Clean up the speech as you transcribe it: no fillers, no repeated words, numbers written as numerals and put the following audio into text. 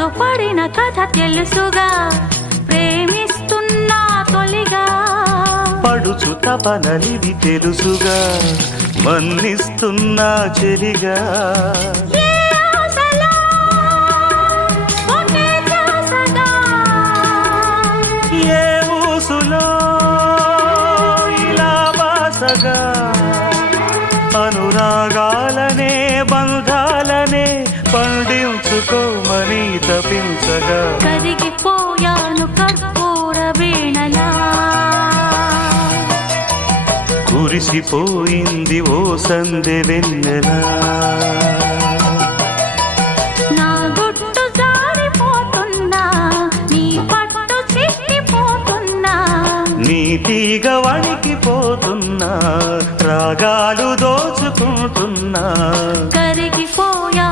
మనసు పడిన కథ తెలుసుగా ప్రేమిస్తున్నా తొలిగా పడుచు తపనలిది తెలుసుగా మన్నిస్తున్నా చెలిగా ఏ ఆశలో ఒకే ధ్యాసగా ఏ ఊసులో ఇలా బాసగా అనురాగాలనే బంధాలనే పండించుకోమని తపించగా కరిగిపోయాను కర్పూర వీణలా కురిసిపోయింది ఓ సందె వెన్నెలా నా గుట్టు జారిపోతున్నా నీ పట్టు చిక్కిపోతున్నా నీ తీగ వణికిపోతున్నా రాగాలు దోచుకుంటున్నా కరిగిపోయా